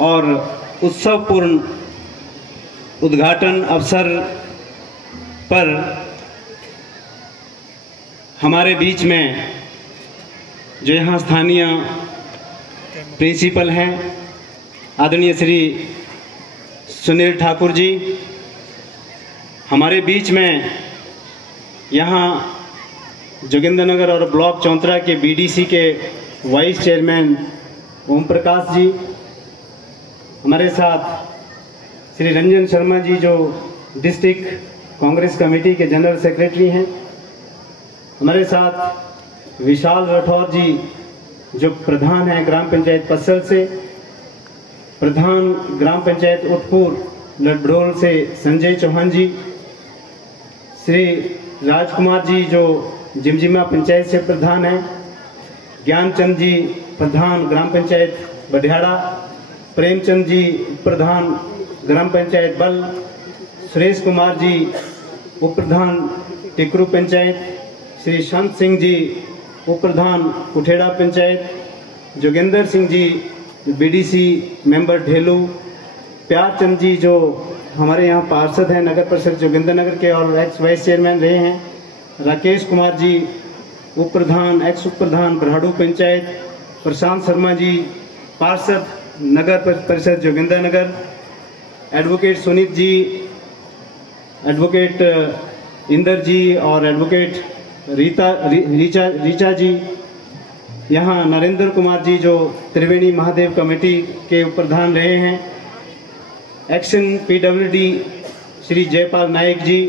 और उत्सवपूर्ण उद्घाटन अवसर पर हमारे बीच में जो यहाँ स्थानीय प्रिंसिपल हैं आदरणीय श्री सुनील ठाकुर जी, हमारे बीच में यहाँ जोगिंद्रनगर और ब्लॉक चौंतरा के बीडीसी के वाइस चेयरमैन ओम प्रकाश जी, हमारे साथ श्री रंजन शर्मा जी जो डिस्ट्रिक्ट कांग्रेस कमेटी के जनरल सेक्रेटरी हैं, हमारे साथ विशाल राठौर जी जो प्रधान हैं ग्राम पंचायत पस्सल से, प्रधान ग्राम पंचायत उत्तपुर लडब्रोल से संजय चौहान जी, श्री राजकुमार जी जो जिमजिमा पंचायत से प्रधान हैं, ज्ञानचंद जी प्रधान ग्राम पंचायत बढियाड़ा, प्रेमचंद जी प्रधान ग्राम पंचायत बल, सुरेश कुमार जी उप प्रधान टिकरू पंचायत, श्री शांत सिंह जी उप प्रधान कुठेड़ा पंचायत, जोगिंदर सिंह जी बीडीसी मेंबर ढेलू, प्यारचंद जी जो हमारे यहाँ पार्षद हैं नगर परिषद जोगिंद्रनगर के और एक्स वाइस चेयरमैन रहे हैं, राकेश कुमार जी उप प्रधान एक्स उप प्रधान बरहाड़ू पंचायत, प्रशांत शर्मा जी पार्षद नगर परिषद जोगिंद्रनगर, एडवोकेट सुनीत जी, एडवोकेट इंदर जी और एडवोकेट रीचा जी, यहाँ नरेंद्र कुमार जी जो त्रिवेणी महादेव कमेटी के प्रधान रहे हैं, एक्शन पीडब्ल्यूडी श्री जयपाल नायक जी,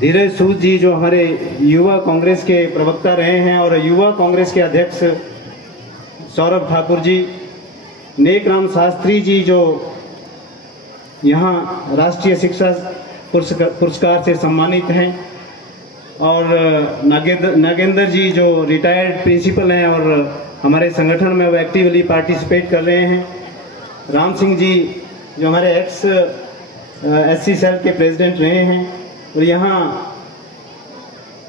धीरज सूद जी जो हमारे युवा कांग्रेस के प्रवक्ता रहे हैं और युवा कांग्रेस के अध्यक्ष सौरभ ठाकुर जी, नेकराम शास्त्री जी जो यहाँ राष्ट्रीय शिक्षा पुरस्कार से सम्मानित हैं, और नागेंद्र जी जो रिटायर्ड प्रिंसिपल हैं और हमारे संगठन में वो एक्टिवली पार्टिसिपेट कर रहे हैं, राम सिंह जी जो हमारे एक्स एससी सेल के प्रेसिडेंट रहे हैं, और यहाँ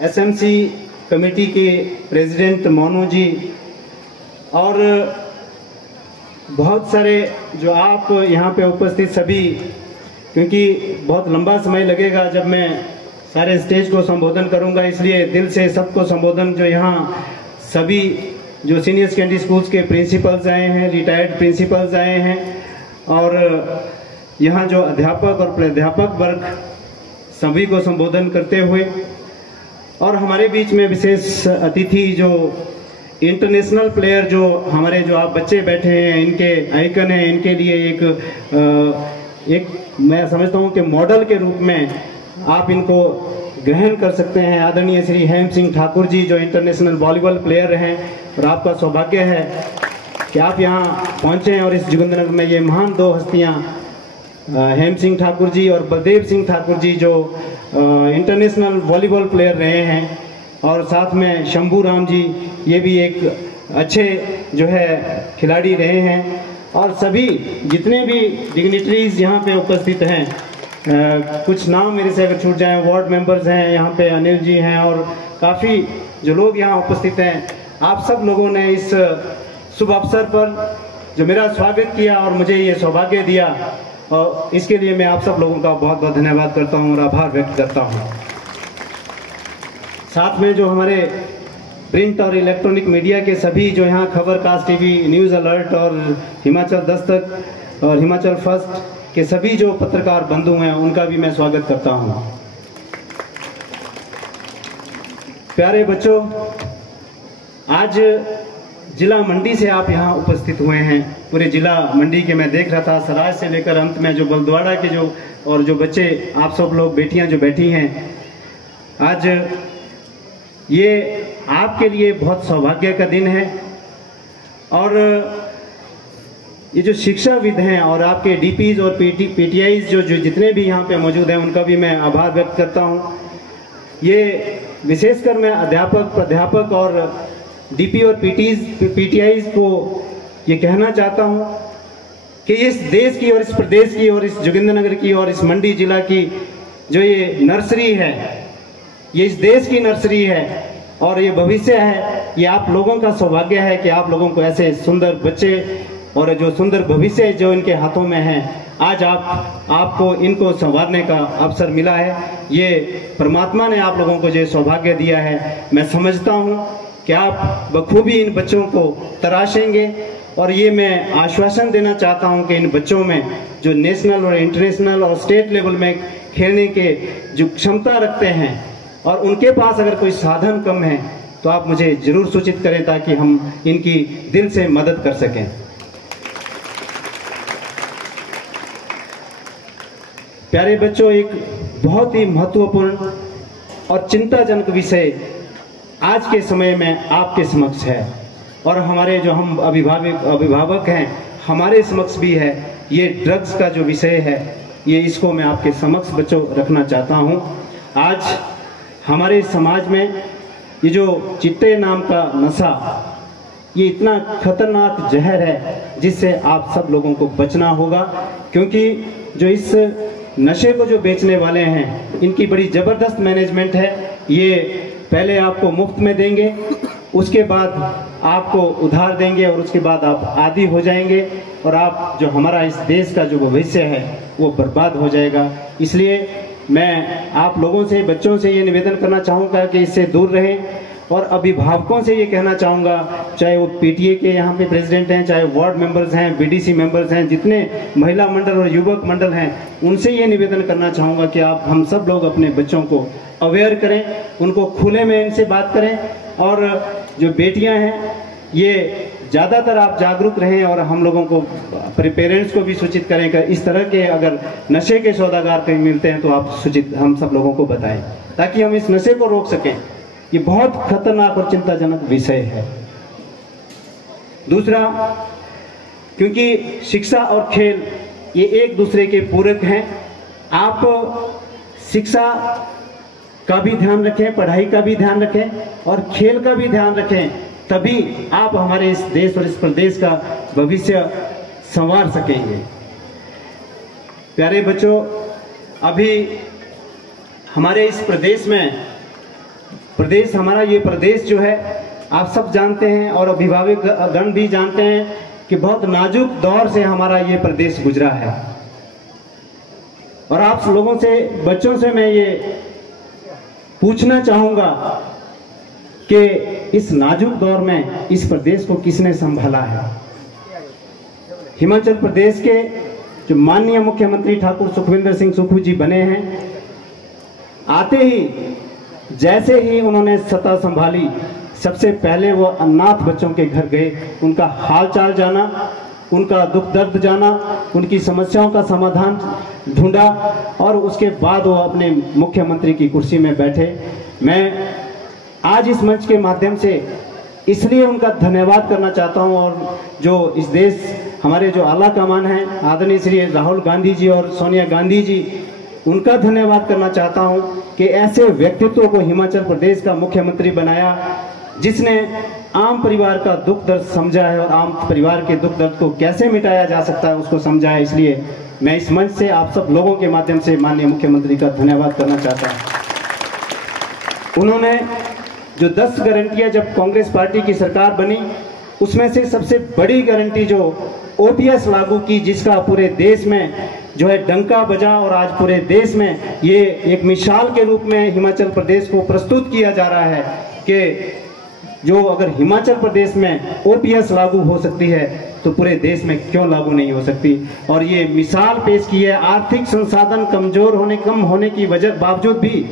एसएमसी कमेटी के प्रेसिडेंट मोनू जी, और बहुत सारे जो आप यहाँ पे उपस्थित सभी, क्योंकि बहुत लंबा समय लगेगा जब मैं सारे स्टेज को संबोधन करूंगा, इसलिए दिल से सबको संबोधन जो यहाँ सभी जो सीनियर सेकेंडरी स्कूल्स के प्रिंसिपल्स आए हैं, रिटायर्ड प्रिंसिपल्स आए हैं, और यहाँ जो अध्यापक और प्राध्यापक वर्ग सभी को संबोधन करते हुए, और हमारे बीच में विशेष अतिथि जो इंटरनेशनल प्लेयर जो हमारे जो आप बच्चे बैठे हैं इनके आइकन हैं, इनके लिए एक मैं समझता हूँ कि मॉडल के रूप में आप इनको ग्रहण कर सकते हैं। आदरणीय श्री हेम सिंह ठाकुर जी जो इंटरनेशनल वॉलीबॉल प्लेयर हैं, और आपका सौभाग्य है कि आप यहाँ पहुँचे हैं और इस जोगिंद्रनगर में ये महान दो हस्तियाँ हेम सिंह ठाकुर जी और बलदेव सिंह ठाकुर जी जो इंटरनेशनल वॉलीबॉल प्लेयर रहे हैं, और साथ में शंभू राम जी ये भी एक अच्छे जो है खिलाड़ी रहे हैं, और सभी जितने भी डिग्निटरीज यहाँ पे उपस्थित हैं, कुछ नाम मेरे से अगर छूट जाएं, वार्ड मेंबर्स हैं यहाँ पे, अनिल जी हैं, और काफ़ी जो लोग यहाँ उपस्थित हैं, आप सब लोगों ने इस शुभ अवसर पर जो मेरा स्वागत किया और मुझे ये सौभाग्य दिया, और इसके लिए मैं आप सब लोगों का बहुत बहुत धन्यवाद करता हूँ और आभार व्यक्त करता हूँ। साथ में जो हमारे प्रिंट और इलेक्ट्रॉनिक मीडिया के सभी जो यहाँ खबरकास्ट टीवी, न्यूज़ अलर्ट और हिमाचल दस्तक और हिमाचल फर्स्ट के सभी जो पत्रकार बंधु हैं, उनका भी मैं स्वागत करता हूँ। प्यारे बच्चों, आज जिला मंडी से आप यहाँ उपस्थित हुए हैं। पूरे जिला मंडी के मैं देख रहा था, सराज से लेकर अंत में जो बलद्वाड़ा के जो और जो बच्चे आप सब लोग बेटियां जो बैठी हैं, आज ये आपके लिए बहुत सौभाग्य का दिन है। और ये जो शिक्षाविद हैं और आपके डीपीज और पीटीआईज जो जितने भी यहाँ पे मौजूद हैं, उनका भी मैं आभार व्यक्त करता हूँ। ये विशेषकर मैं अध्यापक, प्राध्यापक और डीपी और पीटीआईज को ये कहना चाहता हूँ कि इस देश की और इस प्रदेश की और इस जोगिंद्रनगर की और इस मंडी जिला की जो ये नर्सरी है, ये इस देश की नर्सरी है और ये भविष्य है। ये आप लोगों का सौभाग्य है कि आप लोगों को ऐसे सुंदर बच्चे और जो सुंदर भविष्य जो इनके हाथों में है, आज आपको इनको संवारने का अवसर मिला है। ये परमात्मा ने आप लोगों को जो सौभाग्य दिया है, मैं समझता हूँ कि आप बखूबी इन बच्चों को तराशेंगे। और ये मैं आश्वासन देना चाहता हूँ कि इन बच्चों में जो नेशनल और इंटरनेशनल और स्टेट लेवल में खेलने के जो क्षमता रखते हैं और उनके पास अगर कोई साधन कम है तो आप मुझे जरूर सूचित करें ताकि हम इनकी दिल से मदद कर सकें। प्यारे बच्चों, एक बहुत ही महत्वपूर्ण और चिंताजनक विषय आज के समय में आपके समक्ष है और हमारे जो हम अभिभावक हैं हमारे समक्ष भी है। ये ड्रग्स का जो विषय है, ये इसको मैं आपके समक्ष बच्चों रखना चाहता हूँ। आज हमारे समाज में ये जो चिट्टे नाम का नशा, ये इतना खतरनाक जहर है जिससे आप सब लोगों को बचना होगा, क्योंकि जो इस नशे को जो बेचने वाले हैं इनकी बड़ी जबरदस्त मैनेजमेंट है। ये पहले आपको मुफ्त में देंगे, उसके बाद आपको उधार देंगे और उसके बाद आप आदी हो जाएंगे और आप जो हमारा इस देश का जो भविष्य है वो बर्बाद हो जाएगा। इसलिए मैं आप लोगों से, बच्चों से ये निवेदन करना चाहूँगा कि इससे दूर रहें। और अभिभावकों से ये कहना चाहूँगा, चाहे वो पीटीए के यहाँ पे प्रेसिडेंट हैं, चाहे वार्ड मेंबर्स हैं, बीडीसी मेंबर्स हैं, जितने महिला मंडल और युवक मंडल हैं, उनसे ये निवेदन करना चाहूँगा कि आप हम सब लोग अपने बच्चों को अवेयर करें, उनको खुले में इनसे बात करें। और जो बेटियां हैं ये ज़्यादातर आप जागरूक रहें और हम लोगों को, पेरेंट्स को भी सूचित करें कि इस तरह के अगर नशे के सौदागर कहीं मिलते हैं तो आप सूचित हम सब लोगों को बताएं ताकि हम इस नशे को रोक सकें। ये बहुत खतरनाक और चिंताजनक विषय है। दूसरा, क्योंकि शिक्षा और खेल ये एक दूसरे के पूरक हैं, आप शिक्षा का भी ध्यान रखें, पढ़ाई का भी ध्यान रखें और खेल का भी ध्यान रखें, तभी आप हमारे इस देश और इस प्रदेश का भविष्य संवार सकेंगे। प्यारे बच्चों, अभी हमारे इस प्रदेश में, हमारा ये प्रदेश जो है आप सब जानते हैं और अभिभावक गण भी जानते हैं कि बहुत नाजुक दौर से हमारा ये प्रदेश गुजरा है। और आप लोगों से, बच्चों से मैं ये पूछना चाहूंगा कि इस नाजुक दौर में इस प्रदेश को किसने संभाला है। हिमाचल प्रदेश के जो माननीय मुख्यमंत्री ठाकुर सुखविंदर सिंह सुक्खू जी बने हैं, आते ही जैसे ही उन्होंने सत्ता संभाली, सबसे पहले वो अनाथ बच्चों के घर गए, उनका हाल चाल जाना, उनका दुख दर्द जाना, उनकी समस्याओं का समाधान ढूंढा और उसके बाद वो अपने मुख्यमंत्री की कुर्सी में बैठे। मैं आज इस मंच के माध्यम से इसलिए उनका धन्यवाद करना चाहता हूं और जो इस देश, हमारे जो आला कमान हैं आदरणीय श्री राहुल गांधी जी और सोनिया गांधी जी, उनका धन्यवाद करना चाहता हूं कि ऐसे व्यक्तित्व को हिमाचल प्रदेश का मुख्यमंत्री बनाया जिसने आम परिवार का दुख दर्द समझा है और आम परिवार के दुख दर्द को कैसे मिटाया जा सकता है उसको समझा है। इसलिए मैं इस मंच से आप सब लोगों के माध्यम से माननीय मुख्यमंत्री का धन्यवाद करना चाहता हूं। उन्होंने जो 10 गारंटियां जब कांग्रेस पार्टी की सरकार बनी, उसमें से सबसे बड़ी गारंटी जो ओपीएस लागू की, जिसका पूरे देश में जो है डंका बजा और आज पूरे देश में ये एक मिसाल के रूप में हिमाचल प्रदेश को प्रस्तुत किया जा रहा है कि जो अगर हिमाचल प्रदेश में ओपीएस लागू हो सकती है तो पूरे देश में क्यों लागू नहीं हो सकती। और ये मिसाल पेश की है। आर्थिक संसाधन कम होने की वजह बावजूद भी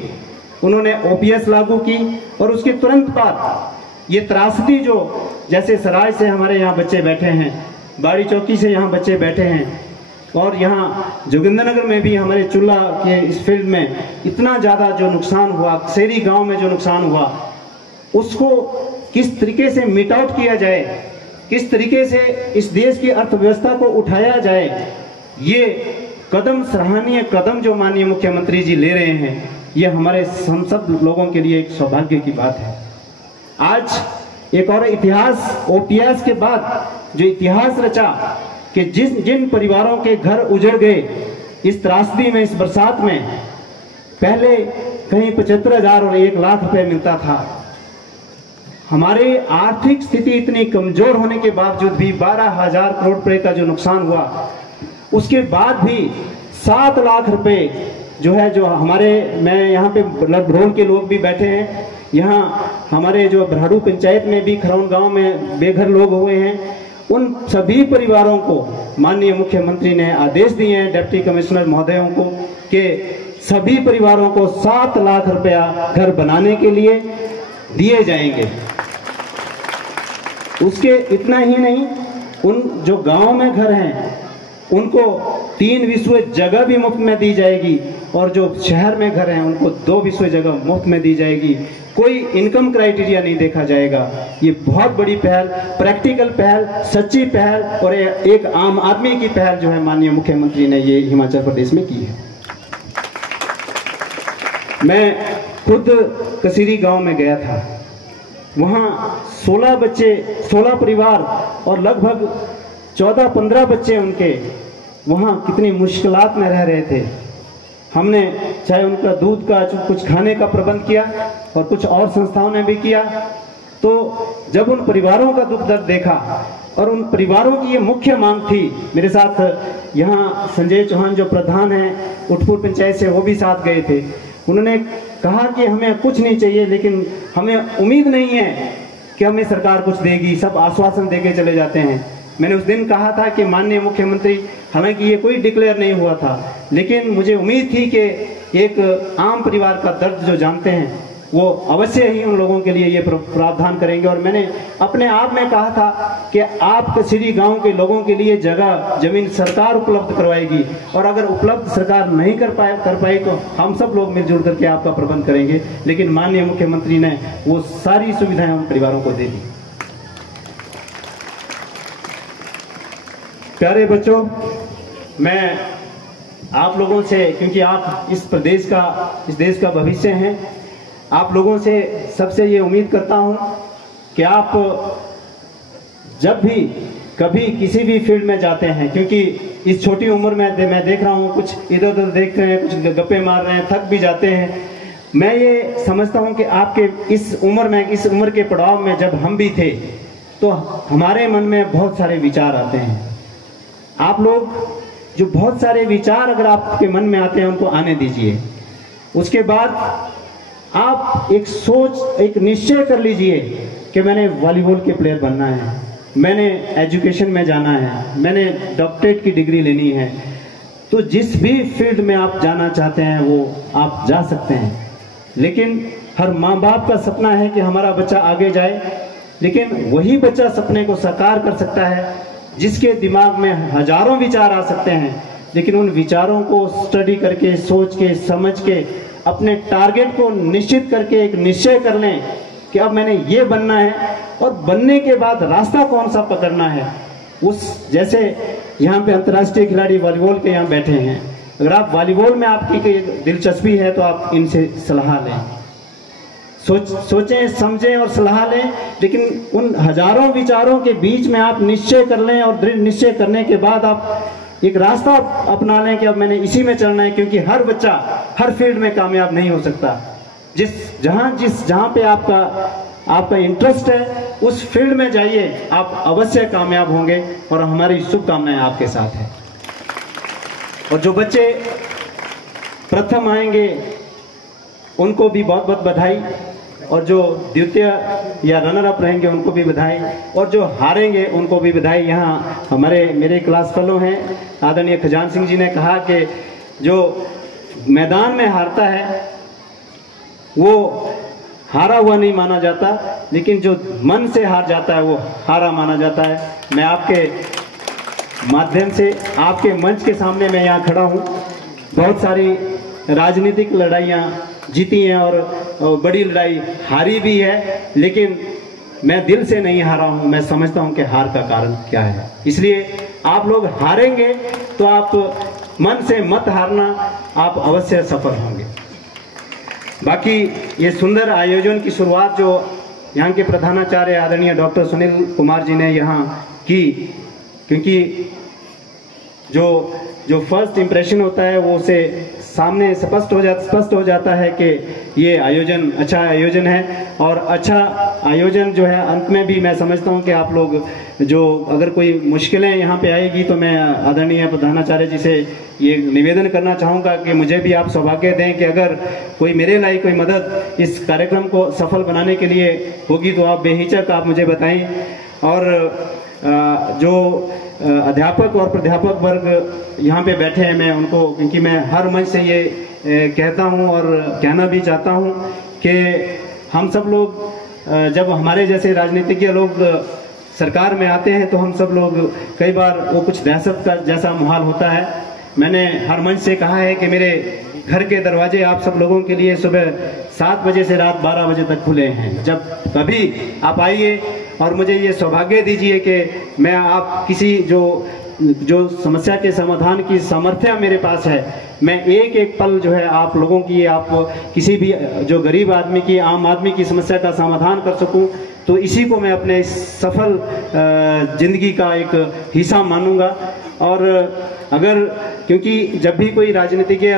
उन्होंने ओपीएस लागू की और उसके तुरंत बाद ये त्रासदी, जो जैसे सराय से हमारे यहाँ बच्चे बैठे हैं, बाड़ी चौकी से यहाँ बच्चे बैठे हैं और यहाँ जोगिंद्रनगर में भी हमारे चूल्हा के इस फील्ड में इतना ज़्यादा जो नुकसान हुआ, शेरी गांव में जो नुकसान हुआ, उसको किस तरीके से मिट आउट किया जाए, किस तरीके से इस देश की अर्थव्यवस्था को उठाया जाए, ये कदम, सराहनीय कदम जो माननीय मुख्यमंत्री जी ले रहे हैं, ये हमारे हम सब लोगों के लिए एक सौभाग्य की बात है। आज एक और इतिहास, ओपीएस के बाद जो इतिहास रचा कि जिन परिवारों के घर उजड़ गए इस त्रासदी में, इस बरसात में, पहले कहीं 75,000 और 1 लाख रुपए मिलता था, हमारी आर्थिक स्थिति इतनी कमजोर होने के बावजूद भी 12,000 करोड़ रुपए का जो नुकसान हुआ, उसके बाद भी 7 लाख रुपए जो है, जो हमारे, मैं यहाँ पे ब्लड के लोग भी बैठे हैं, यहाँ हमारे जो भराड़ू पंचायत में भी खरौन गांव में बेघर लोग हुए हैं, उन सभी परिवारों को माननीय मुख्यमंत्री ने आदेश दिए हैं डिप्टी कमिश्नर महोदयों को कि सभी परिवारों को 7 लाख रुपया घर बनाने के लिए दिए जाएंगे। उसके इतना ही नहीं, उन जो गांव में घर हैं उनको 3 विषय जगह भी मुफ्त में दी जाएगी, और जो शहर में घर हैं उनको 2 विषय जगह मुफ्त में दी जाएगी। कोई इनकम क्राइटेरिया नहीं देखा जाएगा। ये बहुत बड़ी पहल, प्रैक्टिकल पहल, सच्ची पहल और एक आम आदमी की पहल जो है माननीय मुख्यमंत्री ने ये हिमाचल प्रदेश में की है। मैं खुद कसीरी गांव में गया था, वहां 16 बच्चे, 16 परिवार और लगभग 14-15 बच्चे उनके वहां कितनी मुश्किलात में रह रहे थे। हमने चाहे उनका दूध का कुछ खाने का प्रबंध किया और कुछ और संस्थाओं ने भी किया। तो जब उन परिवारों का दुख दर्द देखा और उन परिवारों की ये मुख्य मांग थी, मेरे साथ यहाँ संजय चौहान जो प्रधान हैं उठपुर पंचायत से, वो भी साथ गए थे। उन्होंने कहा कि हमें कुछ नहीं चाहिए, लेकिन हमें उम्मीद नहीं है कि हमें सरकार कुछ देगी, सब आश्वासन देके चले जाते हैं। मैंने उस दिन कहा था कि माननीय मुख्यमंत्री, हालांकि ये कोई डिक्लेयर नहीं हुआ था, लेकिन मुझे उम्मीद थी कि एक आम परिवार का दर्द जो जानते हैं वो अवश्य ही उन लोगों के लिए ये प्रावधान करेंगे। और मैंने अपने आप में कहा था कि आप कसीरी गांव के लोगों के लिए जगह जमीन सरकार उपलब्ध करवाएगी, और अगर उपलब्ध सरकार नहीं कर पाई तो हम सब लोग मिलजुल करके आपका प्रबंध करेंगे। लेकिन माननीय मुख्यमंत्री ने वो सारी सुविधाएं उन परिवारों को दे दी। प्यारे बच्चों, मैं आप लोगों से, क्योंकि आप इस प्रदेश का, इस देश का भविष्य हैं, आप लोगों से सबसे ये उम्मीद करता हूं कि आप जब भी कभी किसी भी फील्ड में जाते हैं, क्योंकि इस छोटी उम्र में मैं देख रहा हूं कुछ इधर उधर देखते हैं, कुछ गप्पे मार रहे हैं, थक भी जाते हैं। मैं ये समझता हूं कि आपके इस उम्र में, इस उम्र के पड़ाव में जब हम भी थे, तो हमारे मन में बहुत सारे विचार आते हैं। आप लोग जो बहुत सारे विचार अगर आपके मन में आते हैं उनको आने दीजिए। उसके बाद आप एक सोच, एक निश्चय कर लीजिए कि मैंने वॉलीबॉल के प्लेयर बनना है, मैंने एजुकेशन में जाना है, मैंने डॉक्टरेट की डिग्री लेनी है। तो जिस भी फील्ड में आप जाना चाहते हैं वो आप जा सकते हैं। लेकिन हर माँ बाप का सपना है कि हमारा बच्चा आगे जाए, लेकिन वही बच्चा सपने को साकार कर सकता है जिसके दिमाग में हजारों विचार आ सकते हैं, लेकिन उन विचारों को स्टडी करके, सोच के, समझ के, अपने टारगेट को निश्चित करके एक निश्चय कर लें कि अब मैंने ये बनना है, और बनने के बाद रास्ता कौन सा पकड़ना है। उस जैसे यहाँ पे अंतर्राष्ट्रीय खिलाड़ी वॉलीबॉल के यहाँ बैठे हैं, अगर आप वॉलीबॉल में आपकी दिलचस्पी है तो आप इनसे सलाह लें, सोचें, समझें और सलाह लें। लेकिन उन हजारों विचारों के बीच में आप निश्चय कर लें, और दृढ़ निश्चय करने के बाद आप एक रास्ता अपना लें कि अब मैंने इसी में चलना है। क्योंकि हर बच्चा हर फील्ड में कामयाब नहीं हो सकता। जहां पे आपका इंटरेस्ट है उस फील्ड में जाइए, आप अवश्य कामयाब होंगे, और हमारी शुभकामनाएं आपके साथ हैं। और जो बच्चे प्रथम आएंगे उनको भी बहुत बहुत बधाई, और जो द्वितीय या रनर अप रहेंगे उनको भी बधाई, और जो हारेंगे उनको भी बधाई। यहाँ मेरे क्लास फेलो हैं आदरणीय खजान सिंह जी ने कहा कि जो मैदान में हारता है वो हारा हुआ नहीं माना जाता, लेकिन जो मन से हार जाता है वो हारा माना जाता है। मैं आपके माध्यम से, आपके मंच के सामने मैं यहाँ खड़ा हूँ। बहुत सारी राजनीतिक लड़ाइयाँ जीती हैं और बड़ी लड़ाई हारी भी है, लेकिन मैं दिल से नहीं हारा हूं। मैं समझता हूं कि हार का कारण क्या है। इसलिए आप लोग हारेंगे तो आप मन से मत हारना, आप अवश्य सफल होंगे। बाकी ये सुंदर आयोजन की शुरुआत जो यहाँ के प्रधानाचार्य आदरणीय डॉक्टर सुनील कुमार जी ने यहाँ की, क्योंकि जो फर्स्ट इंप्रेशन होता है वो उसे सामने स्पष्ट हो जाता है कि ये आयोजन अच्छा आयोजन है और अच्छा आयोजन जो है अंत में भी मैं समझता हूं कि आप लोग जो अगर कोई मुश्किलें यहाँ पे आएगी तो मैं आदरणीय प्रधानाचार्य जी से ये निवेदन करना चाहूँगा कि मुझे भी आप सौभाग्य दें कि अगर कोई मेरे लायक कोई मदद इस कार्यक्रम को सफल बनाने के लिए होगी तो आप बेहिचक आप मुझे बताएं। और जो अध्यापक और प्राध्यापक वर्ग यहाँ पे बैठे हैं मैं उनको, क्योंकि मैं हर मंच से ये कहता हूँ और कहना भी चाहता हूँ कि हम सब लोग जब हमारे जैसे राजनीतिज्ञ लोग सरकार में आते हैं तो हम सब लोग कई बार वो कुछ दहशत का जैसा माहौल होता है। मैंने हर मंच से कहा है कि मेरे घर के दरवाजे आप सब लोगों के लिए सुबह 7 बजे से रात 12 बजे तक खुले हैं। जब कभी आप आइए और मुझे ये सौभाग्य दीजिए कि मैं आप किसी जो समस्या के समाधान की सामर्थ्य मेरे पास है, मैं एक एक पल जो है आप लोगों की, आप किसी भी जो गरीब आदमी की, आम आदमी की समस्या का समाधान कर सकूं, तो इसी को मैं अपने सफल जिंदगी का एक हिस्सा मानूंगा। और अगर क्योंकि जब भी कोई राजनीतिज्ञ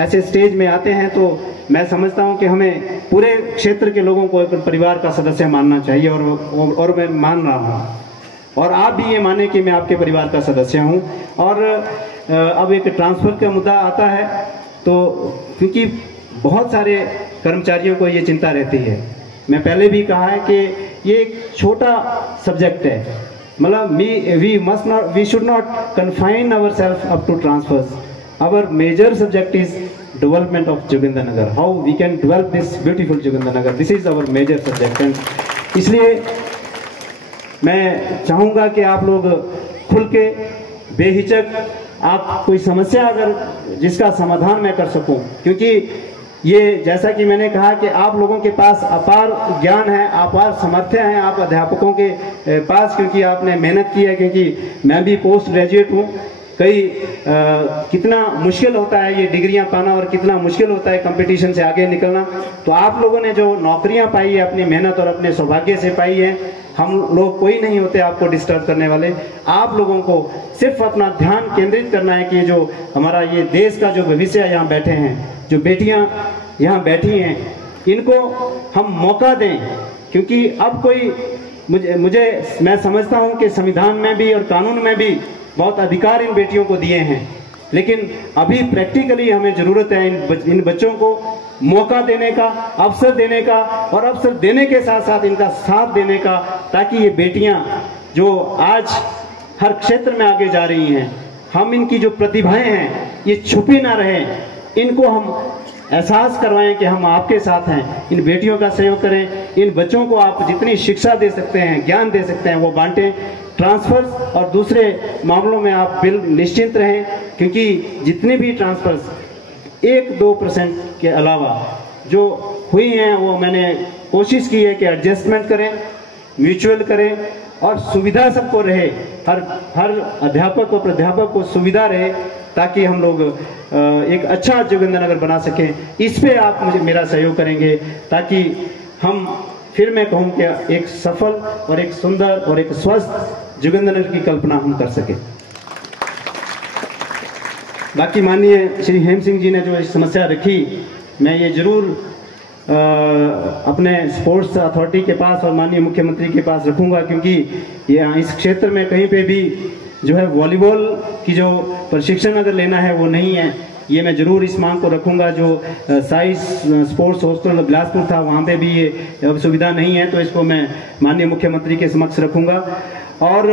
ऐसे स्टेज में आते हैं तो मैं समझता हूं कि हमें पूरे क्षेत्र के लोगों को एक परिवार का सदस्य मानना चाहिए और मैं मान रहा हूं और आप भी ये माने कि मैं आपके परिवार का सदस्य हूं। और अब एक ट्रांसफर का मुद्दा आता है तो क्योंकि बहुत सारे कर्मचारियों को ये चिंता रहती है, मैं पहले भी कहा है कि ये एक छोटा सब्जेक्ट है, मतलब we should not confine our self up to transfers. Our major subject is development of Jogindernagar, how we can develop this beautiful Jogindernagar, this is our major subject. And इसलिए मैं चाहूँगा कि आप लोग खुल के बेहिचक आप कोई समस्या अगर जिसका समाधान मैं कर सकूं, क्योंकि ये जैसा कि मैंने कहा कि आप लोगों के पास अपार ज्ञान है, अपार सामर्थ्य है आप अध्यापकों के पास, क्योंकि आपने मेहनत की है, क्योंकि मैं भी पोस्ट ग्रेजुएट हूँ। कितना मुश्किल होता है ये डिग्रियां पाना और कितना मुश्किल होता है कंपटीशन से आगे निकलना। तो आप लोगों ने जो नौकरियां पाई है अपनी मेहनत और अपने सौभाग्य से पाई है, हम लोग कोई नहीं होते आपको डिस्टर्ब करने वाले। आप लोगों को सिर्फ अपना ध्यान केंद्रित करना है कि जो हमारा ये देश का जो भविष्य यहाँ बैठे हैं, जो बेटियां यहाँ बैठी हैं, इनको हम मौका दें, क्योंकि अब कोई मैं समझता हूँ कि संविधान में भी और कानून में भी बहुत अधिकार इन बेटियों को दिए हैं, लेकिन अभी प्रैक्टिकली हमें जरूरत है इन बच्चों को मौका देने का, अवसर देने का, और अवसर देने के साथ साथ इनका साथ देने का, ताकि ये बेटियां जो आज हर क्षेत्र में आगे जा रही हैं, हम इनकी जो प्रतिभाएं हैं ये छुपी ना रहें, इनको हम एहसास करवाएं कि हम आपके साथ हैं। इन बेटियों का सहयोग करें, इन बच्चों को आप जितनी शिक्षा दे सकते हैं, ज्ञान दे सकते हैं वो बांटें। ट्रांसफर्स और दूसरे मामलों में आप बिल्कुल निश्चिंत रहें, क्योंकि जितने भी ट्रांसफर्स 1-2% के अलावा जो हुई हैं वो मैंने कोशिश की है कि एडजस्टमेंट करें, म्यूचुअल करें और सुविधा सबको रहे, हर अध्यापक और प्राध्यापक को सुविधा रहे, ताकि हम लोग एक अच्छा जोगिंदरनगर बना सकें। इस पे आप मुझे मेरा सहयोग करेंगे, ताकि हम फिर मैं कहूँ कि एक सफल और एक सुंदर और एक स्वस्थ जोगिंदरनगर की कल्पना हम कर सकें। बाकी माननीय श्री हेम सिंह जी ने जो इस समस्या रखी, मैं ये जरूर अपने स्पोर्ट्स अथॉरिटी के पास और माननीय मुख्यमंत्री के पास रखूंगा, क्योंकि ये इस क्षेत्र में कहीं पे भी जो है वॉलीबॉल की जो प्रशिक्षण अगर लेना है वो नहीं है। ये मैं जरूर इस मांग को रखूंगा। जो साई स्पोर्ट्स हॉस्टल बिलासपुर था वहाँ पे भी ये अब सुविधा नहीं है, तो इसको मैं माननीय मुख्यमंत्री के समक्ष रखूंगा। और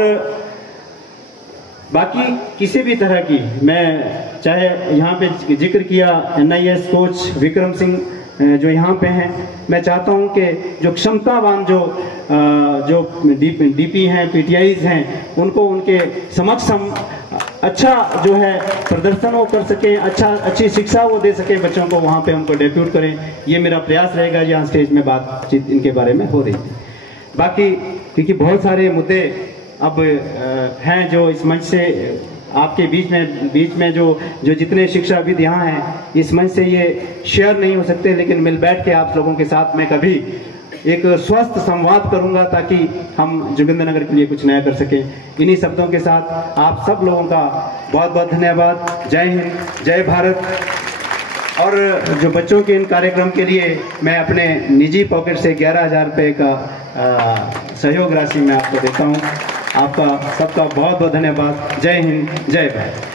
बाकी किसी भी तरह की, मैं चाहे यहाँ पे जिक्र किया NIS कोच विक्रम सिंह जो यहाँ पे हैं, मैं चाहता हूँ कि जो क्षमतावान जो DP हैं, PTIs हैं, उनको उनके समक्ष हम अच्छा जो है प्रदर्शन वो कर सकें, अच्छी शिक्षा वो दे सकें बच्चों को, वहाँ पे हमको डेप्यूट करें। ये मेरा प्रयास रहेगा। यहाँ स्टेज में बातचीत इनके बारे में हो रही थी। बाकी क्योंकि बहुत सारे मुद्दे अब हैं जो इस मंच से आपके बीच में जो जितने शिक्षाविद यहाँ हैं, इस मंच से ये शेयर नहीं हो सकते, लेकिन मिल बैठ के आप लोगों के साथ मैं कभी एक स्वस्थ संवाद करूंगा, ताकि हम जोगिंदरनगर के लिए कुछ नया कर सकें। इन्हीं शब्दों के साथ आप सब लोगों का बहुत बहुत धन्यवाद। जय हिंद, जय भारत। और जो बच्चों के इन कार्यक्रम के लिए मैं अपने निजी पॉकेट से 11,000 रुपये का सहयोग राशि मैं आपको देता हूँ। आपका सबका बहुत बहुत धन्यवाद। जय हिंद, जय भारत।